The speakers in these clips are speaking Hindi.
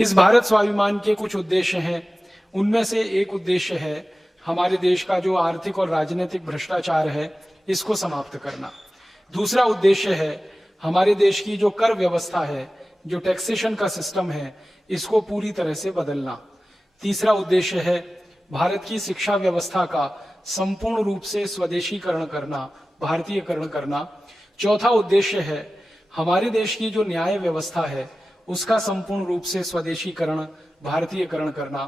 इस भारत स्वाभिमान के कुछ उद्देश्य हैं। उनमें से एक उद्देश्य है हमारे देश का जो आर्थिक और राजनीतिक भ्रष्टाचार है इसको समाप्त करना। दूसरा उद्देश्य है हमारे देश की जो कर व्यवस्था है, जो टैक्सेशन का सिस्टम है, इसको पूरी तरह से बदलना। तीसरा उद्देश्य है भारत की शिक्षा व्यवस्था का संपूर्ण रूप से स्वदेशीकरण करना, भारतीयकरण करना। चौथा उद्देश्य है हमारे देश की जो न्याय व्यवस्था है उसका संपूर्ण रूप से स्वदेशीकरण, भारतीयकरण करना।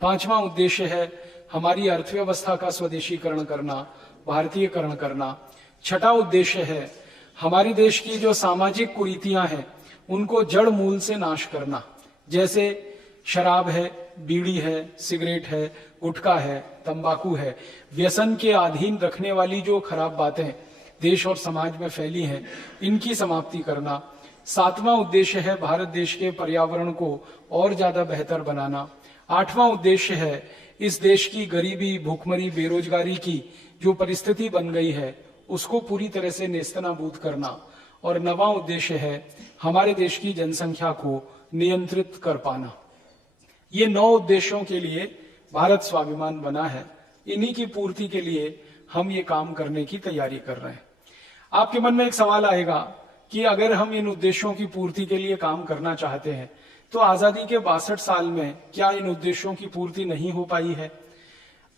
पांचवा उद्देश्य है हमारी अर्थव्यवस्था का स्वदेशीकरण करना, भारतीयकरण करना। छठा उद्देश्य है हमारे देश की जो सामाजिक कुरीतियां हैं उनको जड़ मूल से नाश करना, जैसे शराब है, बीड़ी है, सिगरेट है, गुटखा है, तंबाकू है। व्यसन के अधीन रखने वाली जो खराब बातें देश और समाज में फैली हैं, इनकी समाप्ति करना। सातवां उद्देश्य है भारत देश के पर्यावरण को और ज्यादा बेहतर बनाना। आठवां उद्देश्य है इस देश की गरीबी, भूखमरी, बेरोजगारी की जो परिस्थिति बन गई है उसको पूरी तरह से नेस्तनाबूद करना। और नवां उद्देश्य है हमारे देश की जनसंख्या को नियंत्रित कर पाना। ये 9 उद्देश्यों के लिए भारत स्वाभिमान बना है। इन्हीं की पूर्ति के लिए हम ये काम करने की तैयारी कर रहे हैं। आपके मन में एक सवाल आएगा कि अगर हम इन उद्देश्यों की पूर्ति के लिए काम करना चाहते हैं तो आजादी के 62 साल में क्या इन उद्देश्यों की पूर्ति नहीं हो पाई है?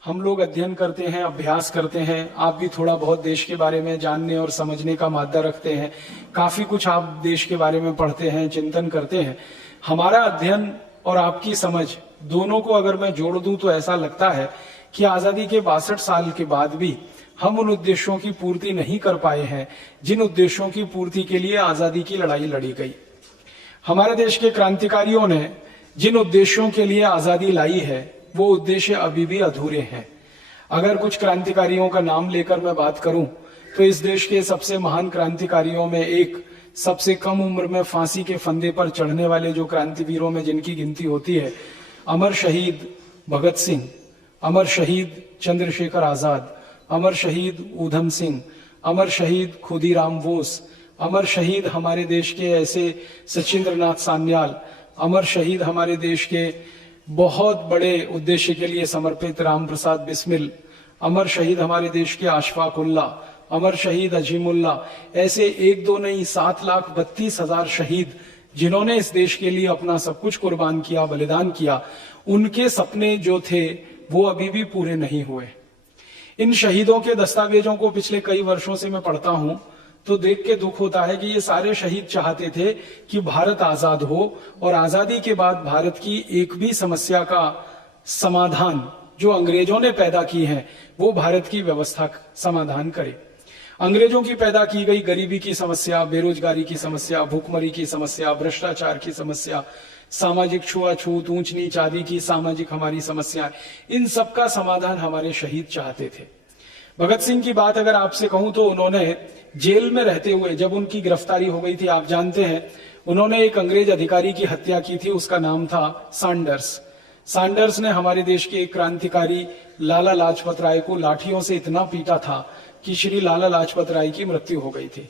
हम लोग अध्ययन करते हैं, अभ्यास करते हैं। आप भी थोड़ा बहुत देश के बारे में जानने और समझने का मादा रखते हैं। काफी कुछ आप देश के बारे में पढ़ते हैं, चिंतन करते हैं। हमारा अध्ययन और आपकी समझ दोनों को अगर मैं जोड़ दूं तो ऐसा लगता है कि आजादी के 62 साल के बाद भी हम उन उद्देश्यों की पूर्ति नहीं कर पाए हैं जिन उद्देश्यों की पूर्ति के लिए आजादी की लड़ाई लड़ी गई। हमारे देश के क्रांतिकारियों ने जिन उद्देश्यों के लिए आजादी लाई है वो उद्देश्य अभी भी अधूरे हैं। अगर कुछ क्रांतिकारियों का नाम लेकर मैं बात करूं तो इस देश के सबसे महान क्रांतिकारियों में एक, सबसे कम उम्र में फांसी के फंदे पर चढ़ने वाले जो क्रांतिवीरों में जिनकी गिनती होती है, अमर शहीद भगत सिंह, अमर शहीद चंद्रशेखर आजाद, अमर शहीद ऊधम सिंह, अमर शहीद खुदीराम बोस, अमर शहीद हमारे देश के ऐसे सचिंद्रनाथ सान्याल, अमर शहीद हमारे देश के बहुत बड़े उद्देश्य के लिए समर्पित राम प्रसाद बिस्मिल, अमर शहीद हमारे देश के अशफाक उल्ला, अमर शहीद अजीमुल्ला। ऐसे 1-2 नहीं 7,32,000 शहीद जिन्होंने इस देश के लिए अपना सब कुछ कुर्बान किया, बलिदान किया। उनके सपने जो थे वो अभी भी पूरे नहीं हुए। इन शहीदों के दस्तावेजों को पिछले कई वर्षों से मैं पढ़ता हूं तो देख के दुख होता है कि ये सारे शहीद चाहते थे कि भारत आजाद हो और आजादी के बाद भारत की एक भी समस्या का समाधान जो अंग्रेजों ने पैदा की है वो भारत की व्यवस्था समाधान करे। अंग्रेजों की पैदा की गई गरीबी की समस्या, बेरोजगारी की समस्या, भूखमरी की समस्या, भ्रष्टाचार की समस्या, सामाजिक छुआछूत, ऊंच नीच आदि की सामाजिक हमारी समस्या, इन सब का समाधान हमारे शहीद चाहते थे। भगत सिंह की बात अगर आपसे कहूं तो उन्होंने जेल में रहते हुए जब उनकी गिरफ्तारी हो गई थी, आप जानते हैं उन्होंने एक अंग्रेज अधिकारी की हत्या की थी, उसका नाम था सैंडर्स। सैंडर्स ने हमारे देश के एक क्रांतिकारी लाला लाजपत राय को लाठियों से इतना पीटा था कि श्री लाला लाजपत राय की मृत्यु हो गई थी।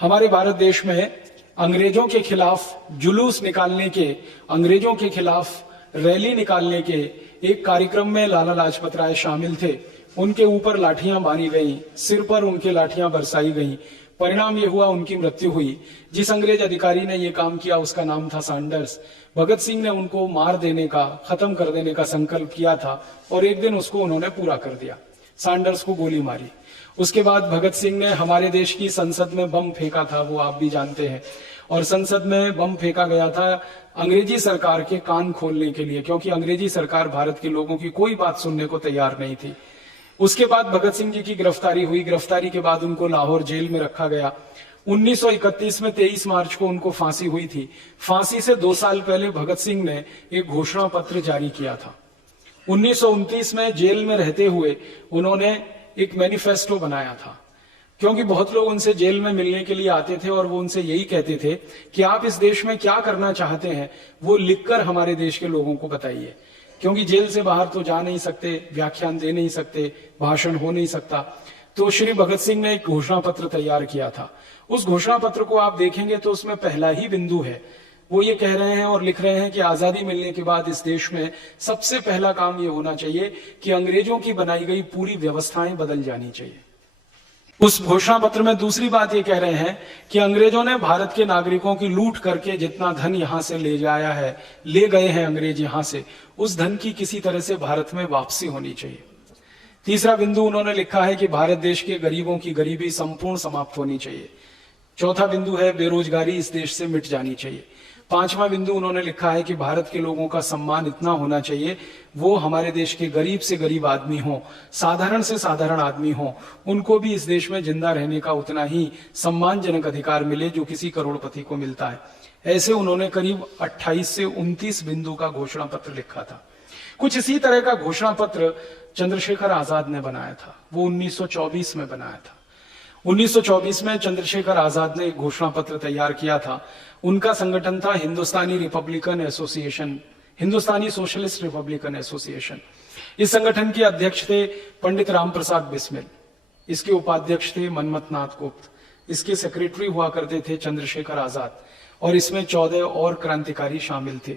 हमारे भारत देश में अंग्रेजों के खिलाफ जुलूस निकालने के, अंग्रेजों के खिलाफ रैली निकालने के एक कार्यक्रम में लाला लाजपत राय शामिल थे। उनके ऊपर लाठियां मारी गईं, सिर पर उनके लाठियां बरसाई गईं। परिणाम ये हुआ उनकी मृत्यु हुई। जिस अंग्रेज अधिकारी ने ये काम किया उसका नाम था सैंडर्स। भगत सिंह ने उनको मार देने का, खत्म कर देने का संकल्प किया था और एक दिन उसको उन्होंने पूरा कर दिया। सैंडर्स को गोली मारी। उसके बाद भगत सिंह ने हमारे देश की संसद में बम फेंका था, वो आप भी जानते हैं। और संसद में बम फेंका गया था अंग्रेजी सरकार के कान खोलने के लिए, क्योंकि अंग्रेजी सरकार भारत के लोगों की कोई बात सुनने को तैयार नहीं थी। उसके बाद भगत सिंह जी की गिरफ्तारी हुई। गिरफ्तारी के बाद उनको लाहौर जेल में रखा गया। 1931 में 23 मार्च को उनको फांसी हुई थी। फांसी से 2 साल पहले भगत सिंह ने एक घोषणा पत्र जारी किया था। 1929 में जेल में रहते हुए उन्होंने एक मैनिफेस्टो बनाया था, क्योंकि बहुत लोग उनसे जेल में मिलने के लिए आते थे और वो उनसे यही कहते थे कि आप इस देश में क्या करना चाहते हैं वो लिखकर हमारे देश के लोगों को बताइए, क्योंकि जेल से बाहर तो जा नहीं सकते, व्याख्यान दे नहीं सकते, भाषण हो नहीं सकता। तो श्री भगत सिंह ने एक घोषणा पत्र तैयार किया था। उस घोषणा पत्र को आप देखेंगे तो उसमें पहला ही बिंदु है, वो ये कह रहे हैं और लिख रहे हैं कि आजादी मिलने के बाद इस देश में सबसे पहला काम ये होना चाहिए कि अंग्रेजों की बनाई गई पूरी व्यवस्थाएं बदल जानी चाहिए। उस घोषणा पत्र में दूसरी बात ये कह रहे हैं कि अंग्रेजों ने भारत के नागरिकों की लूट करके जितना धन यहां से ले जाया है, ले गए हैं अंग्रेज यहां से, उस धन की किसी तरह से भारत में वापसी होनी चाहिए। तीसरा बिंदु उन्होंने लिखा है कि भारत देश के गरीबों की गरीबी संपूर्ण समाप्त होनी चाहिए। चौथा बिंदु है बेरोजगारी इस देश से मिट जानी चाहिए। पांचवा बिंदु उन्होंने लिखा है कि भारत के लोगों का सम्मान इतना होना चाहिए, वो हमारे देश के गरीब से गरीब आदमी हो, साधारण से साधारण आदमी हो, उनको भी इस देश में जिंदा रहने का उतना ही सम्मानजनक अधिकार मिले जो किसी करोड़पति को मिलता है। ऐसे उन्होंने करीब 28 से 29 बिंदु का घोषणा पत्र लिखा था। कुछ इसी तरह का घोषणा पत्र चंद्रशेखर आजाद ने बनाया था, वो 1924 में बनाया था। 1924 में चंद्रशेखर आजाद ने एक घोषणा पत्र तैयार किया था। उनका संगठन था हिंदुस्तानी रिपब्लिकन एसोसिएशन, हिंदुस्तानी सोशलिस्ट रिपब्लिकन एसोसिएशन। इस संगठन के अध्यक्ष थे पंडित राम प्रसाद बिस्मिल, इसके उपाध्यक्ष थे मनमथ नाथ गुप्त, इसके सेक्रेटरी हुआ करते थे चंद्रशेखर आजाद, और इसमें 14 और क्रांतिकारी शामिल थे।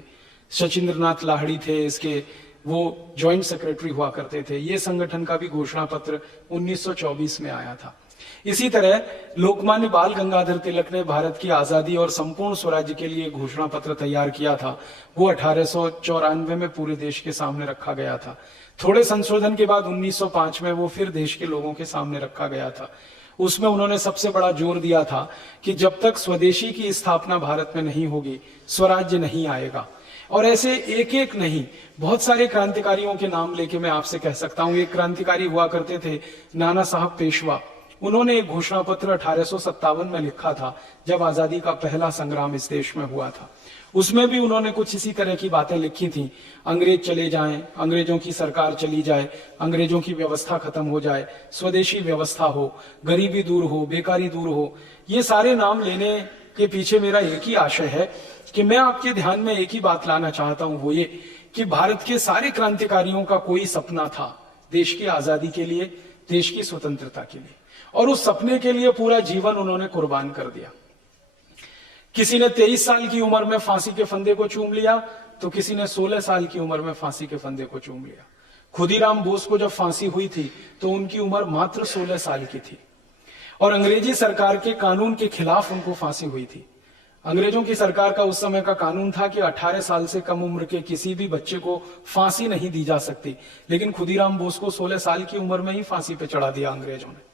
सचिंद्र नाथ लाहिड़ी थे इसके, वो ज्वाइंट सेक्रेटरी हुआ करते थे। ये संगठन का भी घोषणा पत्र 1924 में आया था। इसी तरह लोकमान्य बाल गंगाधर तिलक ने भारत की आजादी और संपूर्ण स्वराज्य के लिए घोषणा पत्र तैयार किया था। वो 1894 में पूरे देश के सामने रखा गया था। थोड़े संशोधन के बाद 1905 में वो फिर देश के लोगों के सामने रखा गया था। उसमें उन्होंने सबसे बड़ा जोर दिया था कि जब तक स्वदेशी की स्थापना भारत में नहीं होगी, स्वराज्य नहीं आएगा। और ऐसे एक एक नहीं, बहुत सारे क्रांतिकारियों के नाम लेके मैं आपसे कह सकता हूं। एक क्रांतिकारी हुआ करते थे नाना साहब पेशवा, उन्होंने एक घोषणा पत्र 1857 में लिखा था, जब आजादी का पहला संग्राम इस देश में हुआ था। उसमें भी उन्होंने कुछ इसी तरह की बातें लिखी थी। अंग्रेज चले जाएं, अंग्रेजों की सरकार चली जाए, अंग्रेजों की व्यवस्था खत्म हो जाए, स्वदेशी व्यवस्था हो, गरीबी दूर हो, बेकारी दूर हो। ये सारे नाम लेने के पीछे मेरा एक ही आशय है कि मैं आपके ध्यान में एक ही बात लाना चाहता हूं, वो ये कि भारत के सारे क्रांतिकारियों का कोई सपना था देश की आजादी के लिए, देश की स्वतंत्रता के लिए, और उस सपने के लिए पूरा जीवन उन्होंने कुर्बान कर दिया। किसी ने 23 साल की उम्र में फांसी के फंदे को चूम लिया, तो किसी ने 16 साल की उम्र में फांसी के फंदे को चूम लिया। खुदीराम बोस को जब फांसी हुई थी तो उनकी उम्र मात्र 16 साल की थी, और अंग्रेजी सरकार के कानून के खिलाफ उनको फांसी हुई थी। अंग्रेजों की सरकार का उस समय का कानून था कि 18 साल से कम उम्र के किसी भी बच्चे को फांसी नहीं दी जा सकती, लेकिन खुदीराम बोस को 16 साल की उम्र में ही फांसी पे चढ़ा दिया अंग्रेजों ने।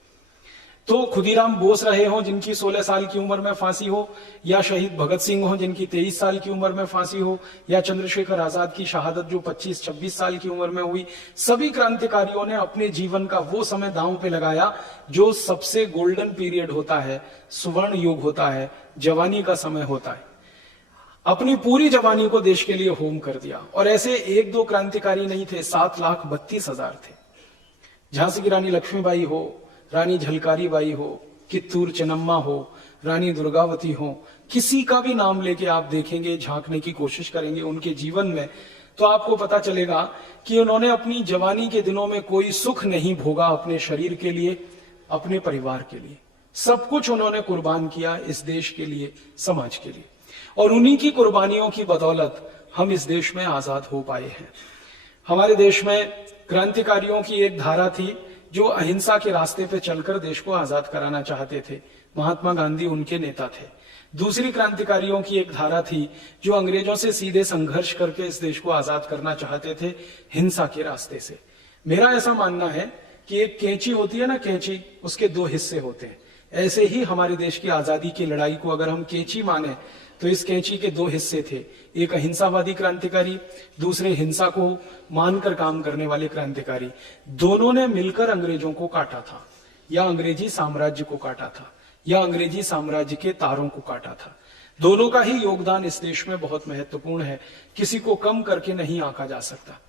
तो खुदीराम बोस रहे हो जिनकी 16 साल की उम्र में फांसी हो, या शहीद भगत सिंह हो जिनकी 23 साल की उम्र में फांसी हो, या चंद्रशेखर आजाद की शहादत जो 25-26 साल की उम्र में हुई, सभी क्रांतिकारियों ने अपने जीवन का वो समय दांव पे लगाया जो सबसे गोल्डन पीरियड होता है, सुवर्ण युग होता है, जवानी का समय होता है। अपनी पूरी जवानी को देश के लिए होम कर दिया। और ऐसे एक दो क्रांतिकारी नहीं थे, 7,32,000 थे। झांसी की रानी लक्ष्मीबाई हो, रानी झलकारी बाई हो, कित्तूर चेन्नम्मा हो, रानी दुर्गावती हो, किसी का भी नाम लेके आप देखेंगे, झांकने की कोशिश करेंगे उनके जीवन में, तो आपको पता चलेगा कि उन्होंने अपनी जवानी के दिनों में कोई सुख नहीं भोगा अपने शरीर के लिए, अपने परिवार के लिए। सब कुछ उन्होंने कुर्बान किया इस देश के लिए, समाज के लिए, और उन्हीं की कुर्बानियों की बदौलत हम इस देश में आजाद हो पाए हैं। हमारे देश में क्रांतिकारियों की एक धारा थी जो अहिंसा के रास्ते पे चलकर देश को आजाद कराना चाहते थे। महात्मा गांधी उनके नेता थे। दूसरी क्रांतिकारियों की एक धारा थी जो अंग्रेजों से सीधे संघर्ष करके इस देश को आजाद करना चाहते थे, हिंसा के रास्ते से। मेरा ऐसा मानना है कि एक कैंची होती है ना, कैंची, उसके दो हिस्से होते हैं। ऐसे ही हमारे देश की आजादी की लड़ाई को अगर हम कैंची माने तो इस कैंची के दो हिस्से थे, एक अहिंसावादी क्रांतिकारी, दूसरे हिंसा को मानकर काम करने वाले क्रांतिकारी। दोनों ने मिलकर अंग्रेजों को काटा था, या अंग्रेजी साम्राज्य को काटा था, या अंग्रेजी साम्राज्य के तारों को काटा था। दोनों का ही योगदान इस देश में बहुत महत्वपूर्ण है, किसी को कम करके नहीं आंका जा सकता।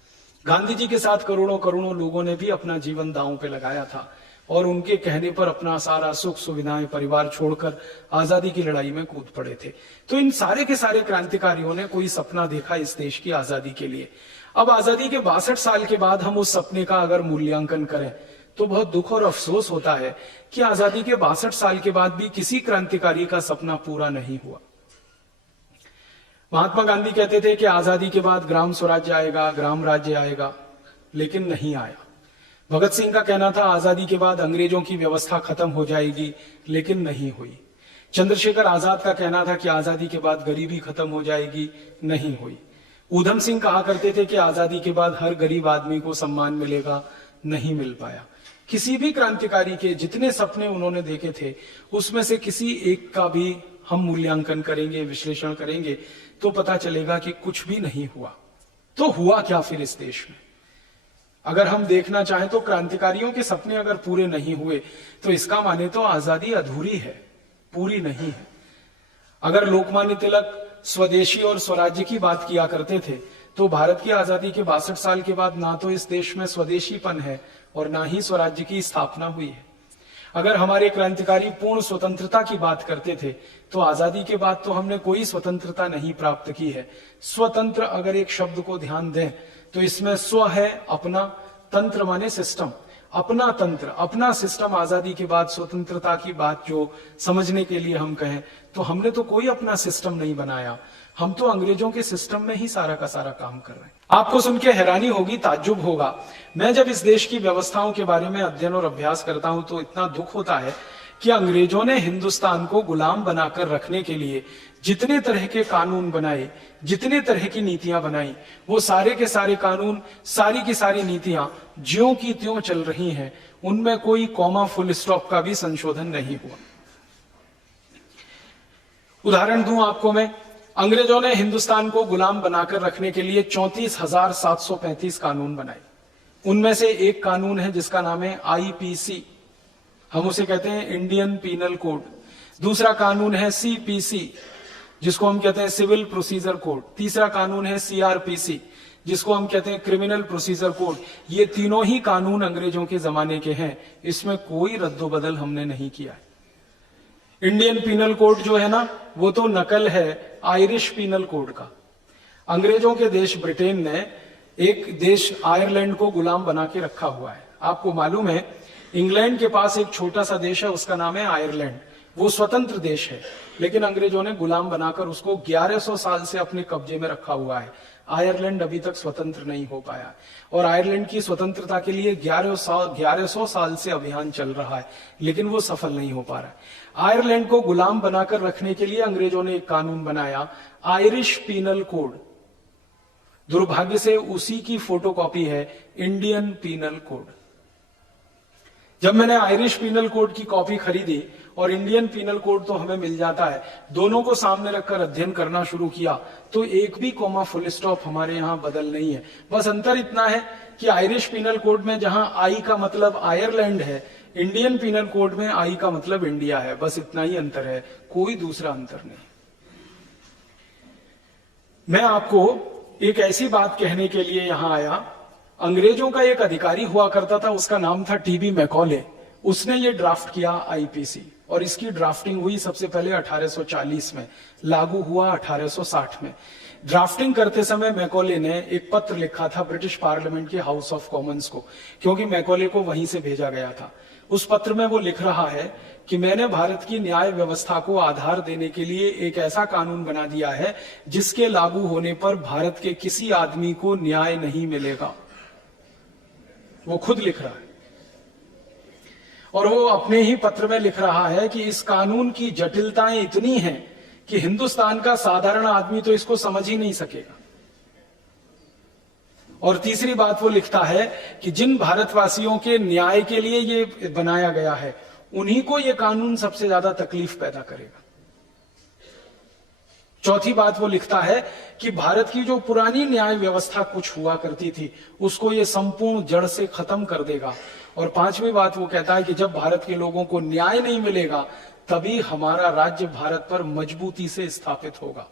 गांधी जी के साथ करोड़ों करोड़ों लोगों ने भी अपना जीवन दांव पे लगाया था, और उनके कहने पर अपना सारा सुख सुविधाएं, परिवार छोड़कर आजादी की लड़ाई में कूद पड़े थे। तो इन सारे के सारे क्रांतिकारियों ने कोई सपना देखा इस देश की आजादी के लिए। अब आजादी के 62 साल के बाद हम उस सपने का अगर मूल्यांकन करें तो बहुत दुख और अफसोस होता है कि आजादी के 62 साल के बाद भी किसी क्रांतिकारी का सपना पूरा नहीं हुआ। महात्मा गांधी कहते थे कि आजादी के बाद ग्राम स्वराज्य आएगा, ग्राम राज्य आएगा, लेकिन नहीं आया। भगत सिंह का कहना था आजादी के बाद अंग्रेजों की व्यवस्था खत्म हो जाएगी, लेकिन नहीं हुई। चंद्रशेखर आजाद का कहना था कि आजादी के बाद गरीबी खत्म हो जाएगी, नहीं हुई। ऊधम सिंह कहा करते थे कि आजादी के बाद हर गरीब आदमी को सम्मान मिलेगा, नहीं मिल पाया। किसी भी क्रांतिकारी के जितने सपने उन्होंने देखे थे, उसमें से किसी एक का भी हम मूल्यांकन करेंगे, विश्लेषण करेंगे, तो पता चलेगा कि कुछ भी नहीं हुआ। तो हुआ क्या फिर इस देश में? अगर हम देखना चाहें तो क्रांतिकारियों के सपने अगर पूरे नहीं हुए, तो इसका माने तो आजादी अधूरी है, पूरी नहीं है। अगर लोकमान्य तिलक स्वदेशी और स्वराज्य की बात किया करते थे, तो भारत की आजादी के 62 साल के बाद ना तो इस देश में स्वदेशीपन है और ना ही स्वराज्य की स्थापना हुई है। अगर हमारे क्रांतिकारी पूर्ण स्वतंत्रता की बात करते थे, तो आजादी के बाद तो हमने कोई स्वतंत्रता नहीं प्राप्त की है। स्वतंत्र अगर एक शब्द को ध्यान दें तो इसमें स्व है, अपना, तंत्र माने सिस्टम, अपना तंत्र, अपना सिस्टम। आजादी के बाद स्वतंत्रता की बात जो समझने के लिए हम कहें, तो हमने तो कोई अपना सिस्टम नहीं बनाया, हम तो अंग्रेजों के सिस्टम में ही सारा का सारा काम कर रहे हैं। आपको सुन के हैरानी होगी, ताज्जुब होगा। मैं जब इस देश की व्यवस्थाओं के बारे में अध्ययन और अभ्यास करता हूं तो इतना दुख होता है कि अंग्रेजों ने हिंदुस्तान को गुलाम बनाकर रखने के लिए जितने तरह के कानून बनाए, जितने तरह की नीतियां बनाई, वो सारे के सारे कानून, सारी की सारी नीतियां ज्यों की त्यों चल रही हैं। उनमें कोई कॉमा फुल स्टॉप का भी संशोधन नहीं हुआ। उदाहरण दूं आपको मैं, अंग्रेजों ने हिंदुस्तान को गुलाम बनाकर रखने के लिए 34,735 कानून बनाए। उनमें से एक कानून है जिसका नाम है आईपीसी, हम उसे कहते हैं इंडियन पीनल कोड। दूसरा कानून है सीपीसी, जिसको हम कहते हैं सिविल प्रोसीजर कोड। तीसरा कानून है सीआरपीसी, जिसको हम कहते हैं क्रिमिनल प्रोसीजर कोड। ये तीनों ही कानून अंग्रेजों के जमाने के हैं, इसमें कोई रद्दोबदल हमने नहीं किया है। इंडियन पीनल कोड जो है ना, वो तो नकल है आयरिश पीनल कोड का। अंग्रेजों के देश ब्रिटेन ने एक देश आयरलैंड को गुलाम बना के रखा हुआ है। आपको मालूम है, इंग्लैंड के पास एक छोटा सा देश है, उसका नाम है आयरलैंड। वो स्वतंत्र देश है, लेकिन अंग्रेजों ने गुलाम बनाकर उसको 1100 साल से अपने कब्जे में रखा हुआ है। आयरलैंड अभी तक स्वतंत्र नहीं हो पाया, और आयरलैंड की स्वतंत्रता के लिए 1100 साल से अभियान चल रहा है, लेकिन वो सफल नहीं हो पा रहा है। आयरलैंड को गुलाम बनाकर रखने के लिए अंग्रेजों ने एक कानून बनाया, आयरिश पीनल कोड। दुर्भाग्य से उसी की फोटोकॉपी है इंडियन पीनल कोड। जब मैंने आयरिश पीनल कोड की कॉपी खरीदी और इंडियन पीनल कोड तो हमें मिल जाता है, दोनों को सामने रखकर अध्ययन करना शुरू किया, तो एक भी कॉमा फुल स्टॉप हमारे यहाँ बदल नहीं है। बस अंतर इतना है कि आयरिश पीनल कोड में जहां आई का मतलब आयरलैंड है, इंडियन पीनल कोड में आई का मतलब इंडिया है। बस इतना ही अंतर है, कोई दूसरा अंतर नहीं। मैं आपको एक ऐसी बात कहने के लिए यहां आया। अंग्रेजों का एक अधिकारी हुआ करता था, उसका नाम था टीबी मैकॉले। उसने ये ड्राफ्ट किया आईपीसी, और इसकी ड्राफ्टिंग हुई सबसे पहले 1840 में, लागू हुआ 1860 में। ड्राफ्टिंग करते समय मैकॉले ने एक पत्र लिखा था ब्रिटिश पार्लियामेंट के हाउस ऑफ कॉमन्स को, क्योंकि मैकॉले को वहीं से भेजा गया था। उस पत्र में वो लिख रहा है कि मैंने भारत की न्याय व्यवस्था को आधार देने के लिए एक ऐसा कानून बना दिया है जिसके लागू होने पर भारत के किसी आदमी को न्याय नहीं मिलेगा। वो खुद लिख रहा है, और वो अपने ही पत्र में लिख रहा है कि इस कानून की जटिलताएं इतनी हैं कि हिंदुस्तान का साधारण आदमी तो इसको समझ ही नहीं सकेगा। और तीसरी बात वो लिखता है कि जिन भारतवासियों के न्याय के लिए ये बनाया गया है, उन्हीं को ये कानून सबसे ज्यादा तकलीफ पैदा करेगा। चौथी बात वो लिखता है कि भारत की जो पुरानी न्याय व्यवस्था कुछ हुआ करती थी, उसको ये संपूर्ण जड़ से खत्म कर देगा। और पांचवी बात वो कहता है कि जब भारत के लोगों को न्याय नहीं मिलेगा, तभी हमारा राज्य भारत पर मजबूती से स्थापित होगा।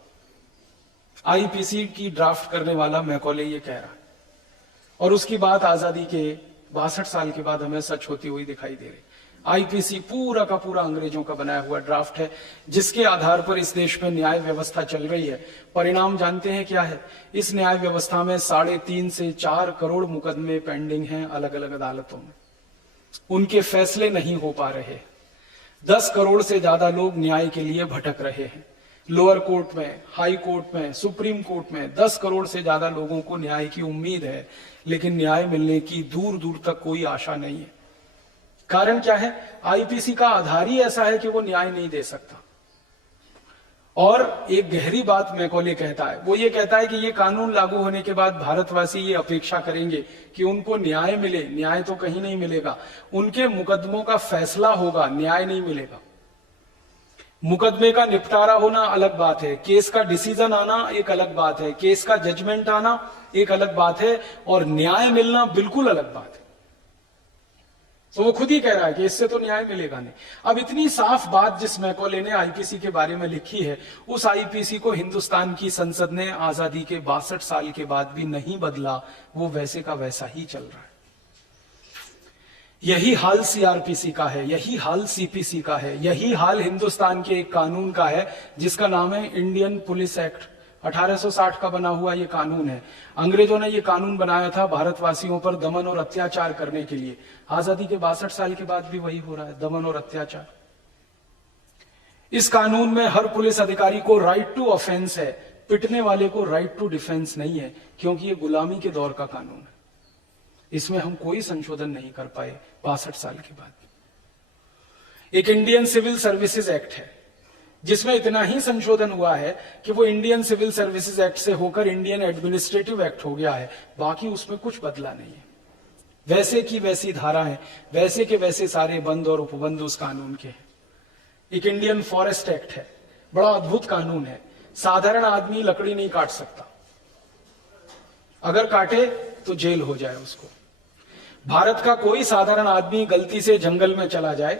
आईपीसी की ड्राफ्ट करने वाला मैकॉले ये कह रहा है, और उसकी बात आजादी के 62 साल के बाद हमें सच होती हुई दिखाई दे रही। आईपीसी पूरा का पूरा अंग्रेजों का बनाया हुआ ड्राफ्ट है, जिसके आधार पर इस देश में न्याय व्यवस्था चल रही है। परिणाम जानते हैं क्या है? इस न्याय व्यवस्था में 3.5 से 4 करोड़ मुकदमे पेंडिंग हैं अलग अलग अदालतों में, उनके फैसले नहीं हो पा रहे। 10 करोड़ से ज्यादा लोग न्याय के लिए भटक रहे हैं। लोअर कोर्ट में, हाई कोर्ट में, सुप्रीम कोर्ट में 10 करोड़ से ज्यादा लोगों को न्याय की उम्मीद है, लेकिन न्याय मिलने की दूर दूर तक कोई आशा नहीं है। कारण क्या है? आईपीसी का आधार ही ऐसा है कि वो न्याय नहीं दे सकता। और एक गहरी बात मैकॉले कहता है, वो ये कहता है कि ये कानून लागू होने के बाद भारतवासी ये अपेक्षा करेंगे कि उनको न्याय मिले। न्याय तो कहीं नहीं मिलेगा, उनके मुकदमों का फैसला होगा, न्याय नहीं मिलेगा। मुकदमे का निपटारा होना अलग बात है, केस का डिसीजन आना एक अलग बात है, केस का जजमेंट आना एक अलग बात है, और न्याय मिलना बिल्कुल अलग बात है। तो वो खुद ही कह रहा है कि इससे तो न्याय मिलेगा नहीं। अब इतनी साफ बात जिस मैकॉले ने आईपीसी के बारे में लिखी है, उस आईपीसी को हिंदुस्तान की संसद ने आजादी के 62 साल के बाद भी नहीं बदला, वो वैसे का वैसा ही चल रहा है। यही हाल सीआरपीसी का है, यही हाल सीपीसी का है, यही हाल हिंदुस्तान के एक कानून का है जिसका नाम है इंडियन पुलिस एक्ट। 1860 का बना हुआ ये कानून है। अंग्रेजों ने ये कानून बनाया था भारतवासियों पर दमन और अत्याचार करने के लिए। आजादी के 62 साल के बाद भी वही हो रहा है, दमन और अत्याचार। इस कानून में हर पुलिस अधिकारी को राइट टू ऑफेंस है, पिटने वाले को राइट टू डिफेंस नहीं है, क्योंकि ये गुलामी के दौर का कानून है। इसमें हम कोई संशोधन नहीं कर पाए 62 साल के बाद। एक इंडियन सिविल सर्विसेज एक्ट है जिसमें इतना ही संशोधन हुआ है कि वो इंडियन सिविल सर्विसेज एक्ट से होकर इंडियन एडमिनिस्ट्रेटिव एक्ट हो गया है, बाकी उसमें कुछ बदला नहीं है। वैसे की वैसी धारा है, वैसे के वैसे सारे बंद और उपबंध उस कानून के हैं। एक इंडियन फॉरेस्ट एक्ट है, बड़ा अद्भुत कानून है। साधारण आदमी लकड़ी नहीं काट सकता, अगर काटे तो जेल हो जाए उसको। भारत का कोई साधारण आदमी गलती से जंगल में चला जाए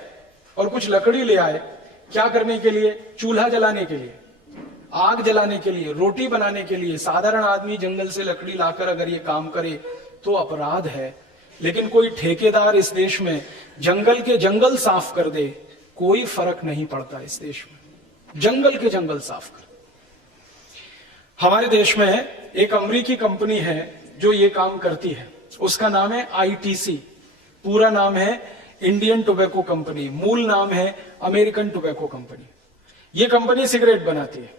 और कुछ लकड़ी ले आए, क्या करने के लिए? चूल्हा जलाने के लिए, आग जलाने के लिए, रोटी बनाने के लिए। साधारण आदमी जंगल से लकड़ी लाकर अगर ये काम करे तो अपराध है। लेकिन कोई ठेकेदार इस देश में जंगल के जंगल साफ कर दे, कोई फर्क नहीं पड़ता इस देश में। जंगल के जंगल साफ कर। हमारे देश में एक अमेरिकी कंपनी है जो ये काम करती है, उसका नाम है आईटीसी। पूरा नाम है इंडियन टोबैको कंपनी, मूल नाम है अमेरिकन टोबैको कंपनी। ये कंपनी सिगरेट बनाती है।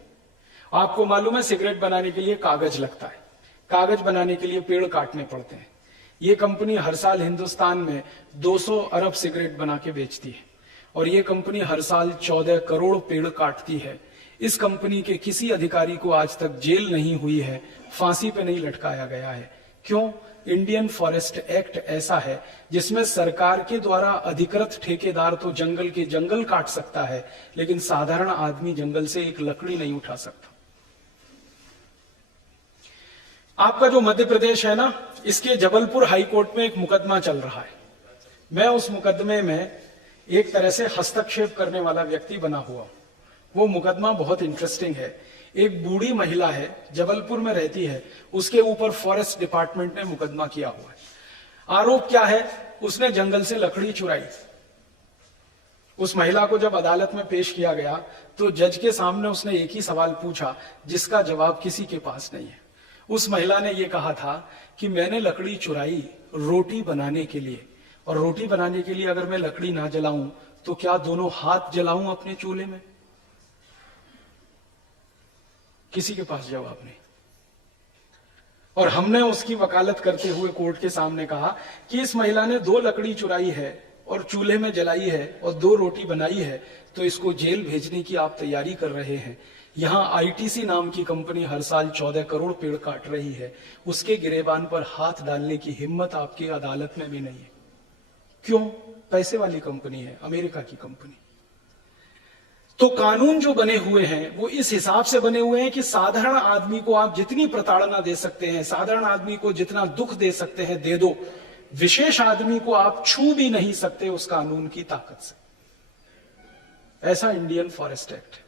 आपको मालूम है सिगरेट बनाने के लिए कागज लगता है, कागज बनाने के लिए पेड़ काटने पड़ते हैं। ये कंपनी हर साल हिंदुस्तान में 200 अरब सिगरेट बना के बेचती है, और ये कंपनी हर साल 14 करोड़ पेड़ काटती है। इस कंपनी के किसी अधिकारी को आज तक जेल नहीं हुई है, फांसी पे नहीं लटकाया गया है। क्यों? इंडियन फॉरेस्ट एक्ट ऐसा है जिसमें सरकार के द्वारा अधिकृत ठेकेदार तो जंगल के जंगल काट सकता है, लेकिन साधारण आदमी जंगल से एक लकड़ी नहीं उठा सकता। आपका जो मध्य प्रदेश है ना, इसके जबलपुर हाई कोर्ट में एक मुकदमा चल रहा है। मैं उस मुकदमे में एक तरह से हस्तक्षेप करने वाला व्यक्ति बना हुआ। वो मुकदमा बहुत इंटरेस्टिंग है। एक बूढ़ी महिला है, जबलपुर में रहती है, उसके ऊपर फॉरेस्ट डिपार्टमेंट ने मुकदमा किया हुआ है। आरोप क्या है? उसने जंगल से लकड़ी चुराई। उस महिला को जब अदालत में पेश किया गया तो जज के सामने उसने एक ही सवाल पूछा जिसका जवाब किसी के पास नहीं है। उस महिला ने यह कहा था कि मैंने लकड़ी चुराई रोटी बनाने के लिए, और रोटी बनाने के लिए अगर मैं लकड़ी ना जलाऊं तो क्या दोनों हाथ जलाऊं अपने चूल्हे में? किसी के पास जवाब नहीं। और हमने उसकी वकालत करते हुए कोर्ट के सामने कहा कि इस महिला ने 2 लकड़ी चुराई है और चूल्हे में जलाई है और 2 रोटी बनाई है, तो इसको जेल भेजने की आप तैयारी कर रहे हैं। यहां आईटीसी नाम की कंपनी हर साल 14 करोड़ पेड़ काट रही है, उसके गिरेबान पर हाथ डालने की हिम्मत आपकी अदालत में भी नहीं है। क्यों? पैसे वाली कंपनी है, अमेरिका की कंपनी। तो कानून जो बने हुए हैं वो इस हिसाब से बने हुए हैं कि साधारण आदमी को आप जितनी प्रताड़ना दे सकते हैं, साधारण आदमी को जितना दुख दे सकते हैं दे दो, विशेष आदमी को आप छू भी नहीं सकते उस कानून की ताकत से। ऐसा इंडियन फॉरेस्ट एक्ट है।